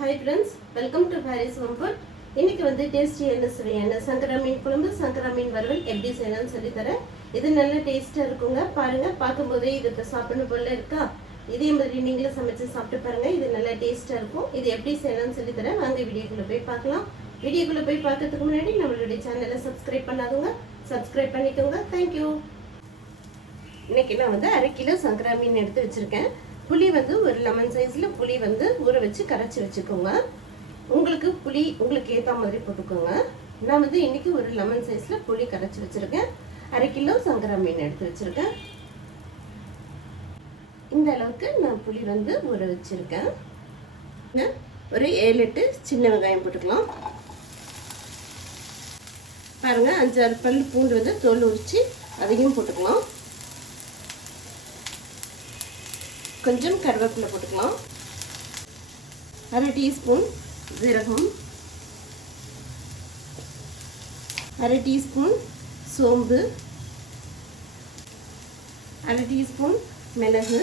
Hi friends welcome to Haris comfort இன்றைக்கி வந்து tasty என்ன செய்வேன் சங்கரா மீன் குழம்பு சங்கரா மீன் வறுவல் எப்படி செய்யணும்னு சொல்லி தரேன். இது நல்ல டேஸ்ட்டாக இருக்குங்க. பாருங்கள் பார்க்கும்போதே இது இப்போ சாப்பிடணும் போல இருக்கா? இதே மாதிரி நீங்களும் சமைச்சு சாப்பிட்டு பாருங்கள் இது நல்லா டேஸ்ட்டாக இருக்கும். இது எப்படி செய்யணும்னு சொல்லி தரேன். வாங்க வீடியோக்குள்ளே போய் பார்க்கலாம். வீடியோக்குள்ளே போய் பார்க்கறதுக்கு முன்னாடி நம்மளுடைய சேனலை சப்ஸ்கிரைப் பண்ணாதவங்க சப்ஸ்கிரைப் பண்ணிக்கோங்க. தேங்க்யூ இன்னைக்கு நான் வந்து அரை கிலோ சங்கரா மீன் எடுத்து வச்சுருக்கேன். புளி வந்து ஒரு லெமன் சைஸில் புளி வந்து ஊற வச்சு கரைச்சி வச்சுக்கோங்க. உங்களுக்கு புளி உங்களுக்கு ஏற்ற மாதிரி போட்டுக்கோங்க. நான் வந்து இன்றைக்கி ஒரு லெமன் சைஸில் புளி கரைச்சி வச்சுருக்கேன். அரை கிலோ சங்கரா மீன் எடுத்து வச்சுருக்கேன். இந்த அளவுக்கு நான் புளி வந்து ஊற வச்சுருக்கேன். ஒரு ஏழு எட்டு சின்ன வெங்காயம் போட்டுக்கலாம். பாருங்கள் அஞ்சாறு பல் பூண்டு வந்து தோல் உரித்து அதையும் போட்டுக்கலாம். கொஞ்சம் கருவேப்பிலை போட்டுக்கலாம். அரை டீஸ்பூன் ஜீரகம். அரை டீஸ்பூன் சோம்பு. அரை டீஸ்பூன் மிளகு.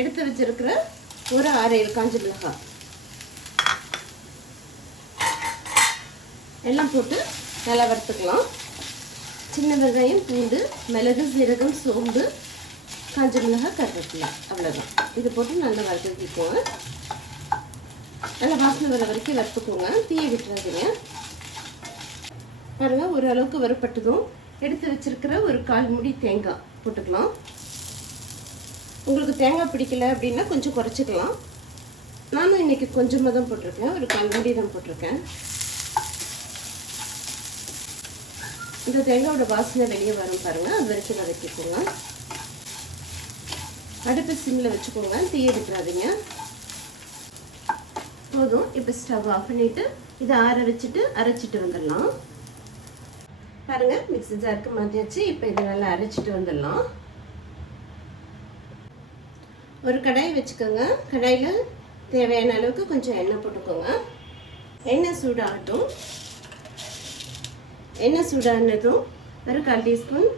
எடுத்து வச்சிருக்கிற ஒரு ஆறு காஞ்ச மிளகாய். எல்லாம் போட்டு நல்லா வறுத்துக்கலாம். சின்ன வெங்காயம் பூண்டு மிளகு சீரகம் சோம்பு காஞ்ச மிளகாய் கருவேப்பிலை. அவ்வளோதான் இது போட்டு நல்லா வறுத்துக்குவோம் நல்லா வாசனை வர வரைக்கும் வறுத்துக்கோங்க. தீயை விட்டுறாதீங்க. பாருங்கள் ஓரளவுக்கு வறுப்பட்டதும் எடுத்து வச்சிருக்கிற ஒரு கால் முடி தேங்காய் போட்டுக்கலாம். உங்களுக்கு தேங்காய் பிடிக்கல அப்படின்னா கொஞ்சம் குறைச்சிக்கலாம். நானும் இன்னைக்கு கொஞ்சமாக தான் போட்டிருக்கேன். ஒரு கால் முடி தான் போட்டிருக்கேன். இந்த தேங்காயோட வாசனை வெளியே வரும் பாருங்கள் அது வரைக்கும் வதக்கிக்கோங்க. அடுப்பு சிம்மில் வச்சுக்கோங்க. தீய விட்டுறாதீங்க போதும். இப்போ ஸ்டவ் ஆஃப் பண்ணிவிட்டு இதை ஆற வச்சுட்டு அரைச்சிட்டு வந்துடலாம். பாருங்கள் மிக்ஸி ஜாருக்கு மாற்றியாச்சு இப்போ இதை நல்லா அரைச்சிட்டு வந்துடலாம். ஒரு கடாய் வச்சுக்கோங்க. கடாயில் தேவையான அளவுக்கு கொஞ்சம் எண்ணெய் போட்டுக்கோங்க. எண்ணெய் சூடாகட்டும். எண்ணெய் சூடானதும் ஒரு கால் டீஸ்பூன்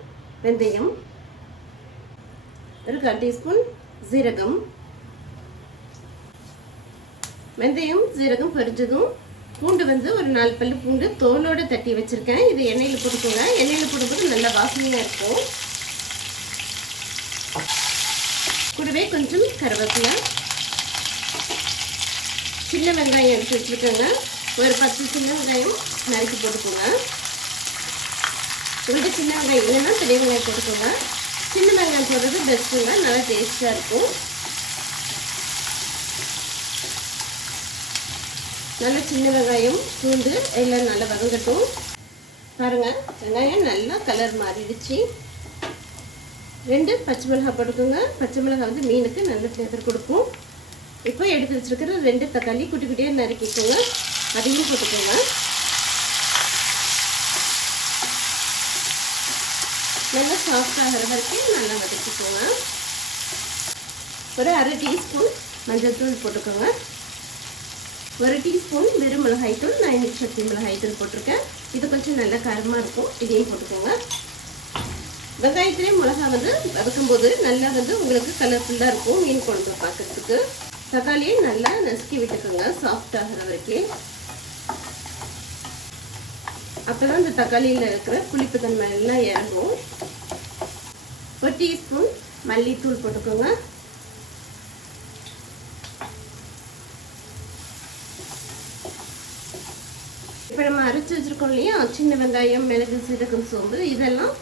வெந்தயம். ஒரு கால் டீஸ்பூன் ஜீரகம் வெந்தயம் ஜீரகம் பொரிஞ்சதும் பூண்டு வந்து ஒரு நாலு பல்லு பூண்டு தோலோடு தட்டி வச்சுருக்கேன். இது எண்ணெயில் போட்டுக்கோங்க எண்ணெயில் போடும்போது நல்லா வாசனையாக இருக்கும். கூடவே கொஞ்சம் கருவேப்பிலை. சின்ன வெங்காயம் எடுத்து வச்சுருக்கோங்க. ஒரு பத்து சின்ன வெங்காயம் நறுக்கி போட்டுக்கோங்க. உங்கள்கிட்ட சின்ன வெங்காயம் இல்லைன்னா பெரிய வெங்காயம் போட்டுக்கோங்க. சின்ன வெங்காயம் போடுறது பெஸ்ட்டுங்க நல்லா டேஸ்ட்டாக இருக்கும். நல்ல சின்ன வெங்காயம் பூண்டு எல்லாம் நல்லா வதங்கட்டும். பாருங்கள் வெங்காயம் நல்லா கலர் மாறிடுச்சு. ரெண்டு பச்சை மிளகாய் போட்டுக்கோங்க. பச்சை மிளகா வந்து மீனுக்கு நல்ல ஃப்ளேவர் கொடுக்கும். இப்போ எடுத்து வச்சுருக்கிற ரெண்டு தக்காளி குட்டி குட்டியாக நறுக்கிக்கோங்க. அதையும் போட்டுக்கோங்க. நல்லா சாஃப்ட் ஆகிற வரைக்கும் நல்லா வதக்கிக்கோங்க. ஒரு அரை டீஸ்பூன் மஞ்சள் தூள் போட்டுக்கோங்க. ஒரு டீஸ்பூன் வெறும் மிளகாய் தூள். நான் இன்னைக்கு சக்தி மிளகாய் தூள் போட்டிருக்கேன். இது கொஞ்சம் நல்ல காரமாக இருக்கும். இதையும் போட்டுக்கோங்க. வெங்காயத்திலே மிளகாய் வந்து வதக்கும்போது நல்லா வந்து உங்களுக்கு கலர்ஃபுல்லாக இருக்கும். மீன் குழம்பு பார்க்கறதுக்கு. தக்காளியை நல்லா நசுக்கி விட்டுக்கோங்க. சாஃப்ட் ஆகிற வரைக்கும். அப்போ தான் இந்த தக்காளியில் இருக்கிற புளிப்பு தன்மை எல்லாம் இறங்கும். ஒரு டீஸ்பூன் மல்லித்தூள் போட்டுக்கோங்க. இப்போ நம்ம அரைச்சி வச்சுருக்கோம் இல்லையா? சின்ன வெங்காயம் மிளகு சீரகம் சோம்பு இதெல்லாம்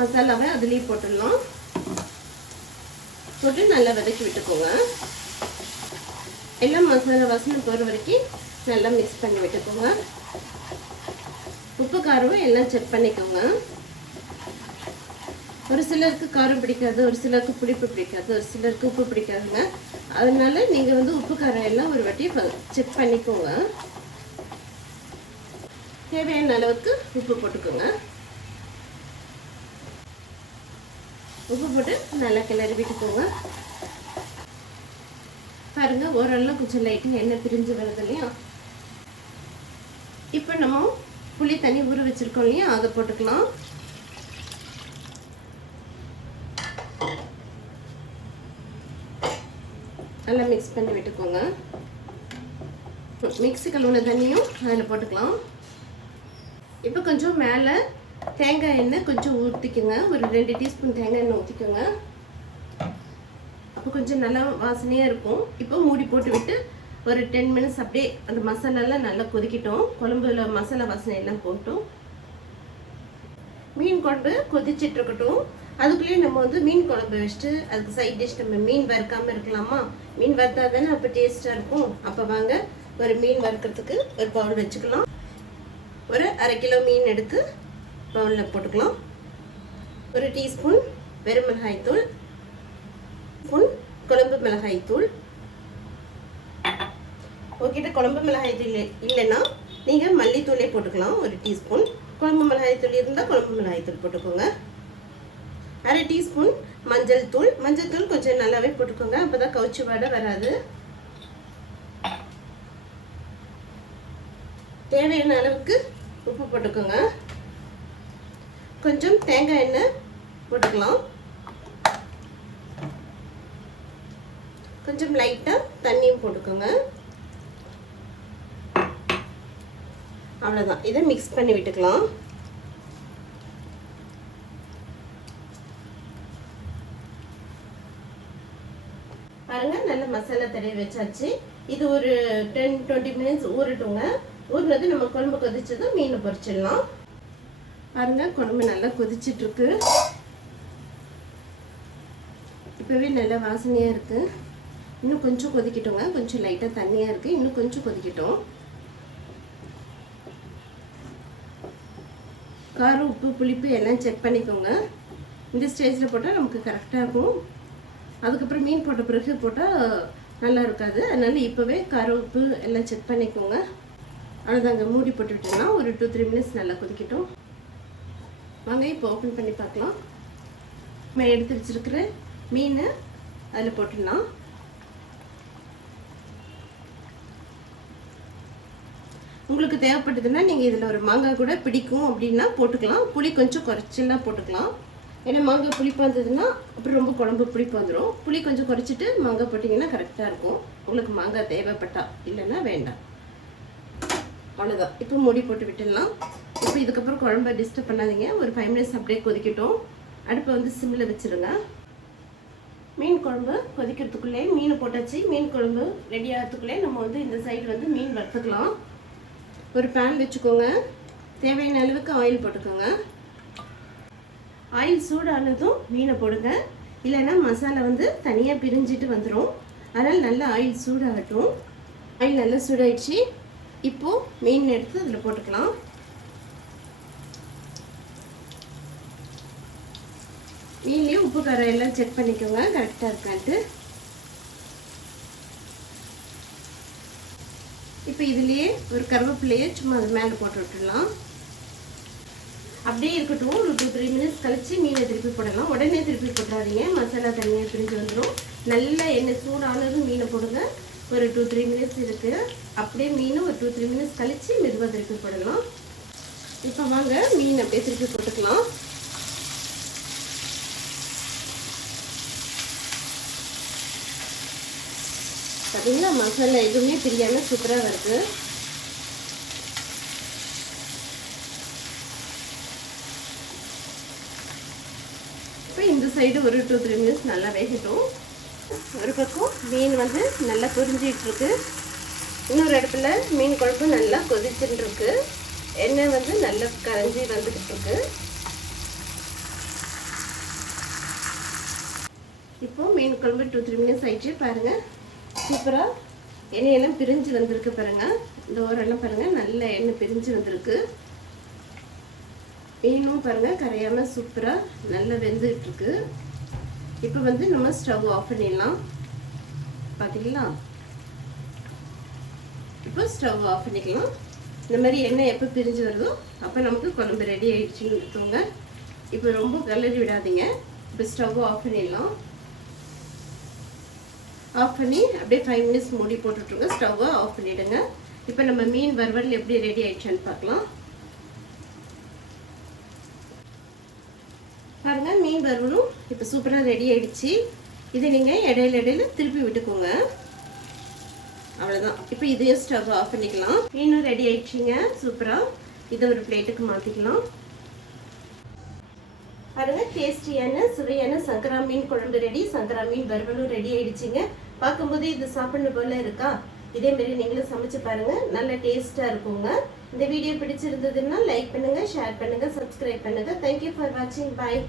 மசாலாவை அதுலேயே போட்டுடலாம். போட்டு நல்லா வதக்கி விட்டுக்கோங்க. எல்லாம் மசாலா வாசனை போகிற வரைக்கும் நல்லா மிக்ஸ் பண்ணி விட்டுக்கோங்க. உப்பு காரம் எல்லாம் செக் பண்ணிக்கோங்க. ஒரு சிலருக்கு காரம் பிடிக்காது ஒரு சிலருக்கு புளிப்பு பிடிக்காது ஒரு சிலருக்கு உப்பு பிடிக்காதுங்க. அதனால நீங்கள் வந்து உப்பு காரம் எல்லாம் ஒரு வாட்டி செக் பண்ணிக்கோங்க. தேவையான அளவுக்கு உப்பு போட்டுக்கோங்க. உப்பு போட்டு நல்லா கிளறி விட்டுக்கோங்க. பாருங்க ஓரளவு கொஞ்சம் லைட்டாக எண்ணெய் பிரிஞ்சு வருது இல்லையா? இப்போ நம்ம புளி தண்ணி ஊற வச்சுருக்கோம் இல்லையா? அதை போட்டுக்கலாம். நல்லா மிக்ஸ் பண்ணி விட்டுக்கோங்க. மிக்ஸி கழுவுன தண்ணியும் அதில் போட்டுக்கலாம். இப்போ கொஞ்சம் மேலே தேங்காய் எண்ணெய் கொஞ்சம் ஊற்றிக்கோங்க ஒரு ரெண்டு டீஸ்பூன் தேங்காய் எண்ணெய் ஊற்றிக்கோங்க அப்போ கொஞ்சம் நல்லா வாசனையாக இருக்கும். இப்போ மூடி போட்டு விட்டு ஒரு டென் மினிட்ஸ் அப்படியே அந்த மசாலாலாம் நல்லா கொதிக்கிட்டோம். குழம்புல மசாலா வாசனை எல்லாம் போட்டும் மீன் குழம்பு கொதிச்சிட்டு இருக்கட்டும். அதுக்குள்ளேயே நம்ம வந்து மீன் குழம்பு வச்சுட்டு அதுக்கு சைட் டிஷ் நம்ம மீன் வறுக்காமல் இருக்கலாமா? மீன் வறுத்தா தானே அப்போ டேஸ்ட்டாக இருக்கும்? அப்போ வாங்க ஒரு மீன் வறுக்கிறதுக்கு ஒரு பவுல் வச்சுக்கலாம். ஒரு அரை கிலோ மீன் எடுத்து பவுலில் போட்டுக்கலாம். ஒரு டீஸ்பூன் வெறும் மிளகாய் தூள் ஸ்பூன் குழம்பு மிளகாய் தூள் உங்ககிட்ட குழம்பு மிளகாய் தூள் இல்லைன்னா நீங்கள் மல்லித்தூளே போட்டுக்கலாம் ஒரு டீஸ்பூன் குழம்பு மிளகாய் தூள் இருந்தால் குழம்பு மிளகாய் தூள் போட்டுக்கோங்க. அரை டீஸ்பூன் மஞ்சள் தூள். மஞ்சள் தூள் கொஞ்சம் நல்லாவே போட்டுக்கோங்க. அப்போ தான் கவுச்சி வாடை வராது. தேவையான அளவுக்கு உப்பு போட்டுக்கோங்க. கொஞ்சம் தேங்காய் எண்ணெய் போட்டுக்கலாம். கொஞ்சம் லைட்டாக தண்ணியும் போட்டுக்கோங்க. அவ்வளோதான் இதை மிக்ஸ் பண்ணி விட்டுக்கலாம் பாருங்க நல்ல மசாலா தடவி வச்சாச்சு. இது ஒரு டென் டுவெண்ட்டி மினிட்ஸ் ஊறட்டுங்க. ஊறினது நம்ம குழம்பு கொதிச்சதும் மீனை பொரிச்சிடலாம். பாருங்க குழம்பு நல்லா கொதிச்சிட்டு இருக்கு இப்போவே நல்லா வாசனையாக இருக்குது இன்னும் கொஞ்சம் கொதிக்கட்டுங்க. கொஞ்சம் லைட்டாக தண்ணியாக இருக்குது இன்னும் கொஞ்சம் கொதிக்கட்டும். காரம் உப்பு புளிப்பு எல்லாம் செக் பண்ணிக்கோங்க. இந்த ஸ்டேஜில் போட்டால் நமக்கு கரெக்டாக இருக்கும். அதுக்கப்புறம் மீன் போட்ட பிறகு போட்டால் நல்லா இருக்காது அதனால் இப்போவே கருப்பு எல்லாம் செக் பண்ணிக்கோங்க. அவ்வளோதாங்க மூடி போட்டுவிட்டோம்னா ஒரு டூ த்ரீ மினிட்ஸ் நல்லா கொதிக்கட்டும். வாங்க இப்போ ஓப்பன் பண்ணி பார்க்கலாம். நம்ம எடுத்து வச்சுருக்கிற மீனை அதில் போட்டுடலாம். உங்களுக்கு தேவைப்பட்டதுன்னா நீங்கள் இதில் ஒரு மாங்காய் கூட பிடிக்கும் அப்படின்னா போட்டுக்கலாம். புளி கொஞ்சம் குறைச்சலாம் போட்டுக்கலாம். ஏன்னா மாங்காய் புளிப்பாக இருந்ததுன்னா அப்புறம் ரொம்ப குழம்பு புளிப்பு வந்துடும் புளி கொஞ்சம் குறைச்சிட்டு மாங்காய் போட்டிங்கன்னா கரெக்டாக இருக்கும். உங்களுக்கு மாங்காய் தேவைப்பட்டா இல்லைன்னா வேண்டாம். அவ்வளோதான் இப்போ மூடி போட்டு விட்டுடலாம். இப்போ இதுக்கப்புறம் குழம்ப டிஸ்டர்ப் பண்ணாதீங்க. ஒரு ஃபைவ் மினிட்ஸ் அப்படியே கொதிக்கட்டும். அடுப்பை வந்து சிம்மில் வச்சுருங்க. மீன் குழம்பு கொதிக்கிறதுக்குள்ளே மீன் போட்டாச்சு. மீன் குழம்பு ரெடி ஆகிறதுக்குள்ளே நம்ம வந்து இந்த சைடு வந்து மீன் வறுத்துக்கலாம். ஒரு பேன் வச்சுக்கோங்க. தேவையான அளவுக்கு ஆயில் போட்டுக்கோங்க. ஆயில் சூடானதும் மீனை போடுங்க. இல்லைன்னா மசாலா வந்து தனியாக பிரிஞ்சிட்டு வந்துடும் அதனால் நல்லா ஆயில் சூடாகட்டும். ஆயில் நல்லா சூடாயிடுச்சு. இப்போது மீன் எடுத்து அதில் போட்டுக்கலாம். மீன்லேயும் உப்பு காரம் எல்லாம் செக் பண்ணிக்கோங்க. கரெக்டாக இருக்கான்ட்டு. இப்போ இதுலேயே ஒரு கருவேப்பிலையே சும்மா அது மேலே போட்டு விட்டுடலாம். அப்படியே இருக்கட்டும். ஒரு டூ த்ரீ மினிட்ஸ் கழிச்சு மீனை திருப்பி போடலாம். உடனே திருப்பி போட்டுறாதீங்க. மசாலா தனியாக பிரிஞ்சு வந்துடும் நல்லா எண்ணெய் சூடானதும் மீனை போடுங்க. ஒரு டூ த்ரீ மினிட்ஸ் இருக்குது அப்படியே மீனும் ஒரு டூ த்ரீ மினிட்ஸ் கழிச்சு மெதுவாக திருப்பி போடலாம். இப்போ வாங்க மீன் அப்படியே திருப்பி போட்டுக்கலாம். பார்த்தீங்களா மசாலா எதுவுமே தெரியாமல் சூப்பராக வருது இப்போ இந்த சைடு ஒரு டூ த்ரீ மினிட்ஸ் நல்லா வேகட்டும். ஒரு பக்கம் மீன் வந்து நல்லா பொரிஞ்சிகிட்ருக்கு இன்னொரு இடத்துல மீன் குழம்பு நல்லா கொதிச்சுட்டுருக்கு எண்ணெய் வந்து நல்லா கரைஞ்சி வந்துக்கிட்டு இருக்கு மீன் குழம்பு டூ த்ரீ மினிட்ஸ் ஆயிடுச்சு. பாருங்கள் சூப்பராக எண்ணெயெல்லாம் பிரிஞ்சு வந்திருக்கு பாருங்கள் இந்த ஓரெல்லாம் பாருங்கள் நல்ல எண்ணெய் பிரிஞ்சு வந்திருக்கு. மீனும் பாருங்கள் கரையாமல் சூப்பராக நல்லா வெந்துகிட்ருக்கு இப்போ வந்து நம்ம ஸ்டவ் ஆஃப் பண்ணிடலாம். பார்த்தீங்களா இப்போ ஸ்டவ் ஆஃப் பண்ணிக்கலாம். இந்த மாதிரி எண்ணெய் எப்போ பிரிஞ்சு வருதோ அப்போ நமக்கு குழம்பு ரெடி ஆகிடுச்சின்னு எடுத்துங்க இப்போ ரொம்ப கலரி விடாதீங்க. இப்போ ஸ்டவ் ஆஃப் பண்ணிடலாம். ஆஃப் பண்ணி அப்படியே ஃபைவ் மினிட்ஸ் மூடி போட்டுட்ருங்க ஸ்டவ்வை ஆஃப் பண்ணிவிடுங்க இப்போ நம்ம மீன் வறுவல் எப்படி ரெடி ஆயிடுச்சுன்னு பார்க்கலாம் பாருங்க மீன் இப்போ சூப்பராக ரெடி ஆயிடுச்சு. இதை நீங்கள் இடையில இடையில திருப்பி விட்டுக்கோங்க. அவ்வளோதான் இப்போ இதையும் ஸ்டவ் ஆஃப் பண்ணிக்கலாம். மீனும் ரெடி ஆயிடுச்சுங்க. சூப்பராக இதை ஒரு பிளேட்டுக்கு மாற்றிக்கலாம் பாருங்க டேஸ்டியான சுவையான சங்கரா மீன் குழம்பு ரெடி சங்கரா மீன் வறுவலும் ரெடி ஆயிடுச்சுங்க. பார்க்கும்போது இது சாப்பிடணும் போல இருக்கா? இதே மாதிரி நீங்களும் சமைச்சு பாருங்க. நல்ல டேஸ்டா இருக்குங்க. இந்த வீடியோ பிடிச்சிருந்ததுன்னா லைக் பண்ணுங்க ஷேர் பண்ணுங்க சப்ஸ்கிரைப் பண்ணுங்க. தேங்க்யூ ஃபார் வாட்சிங் பாய்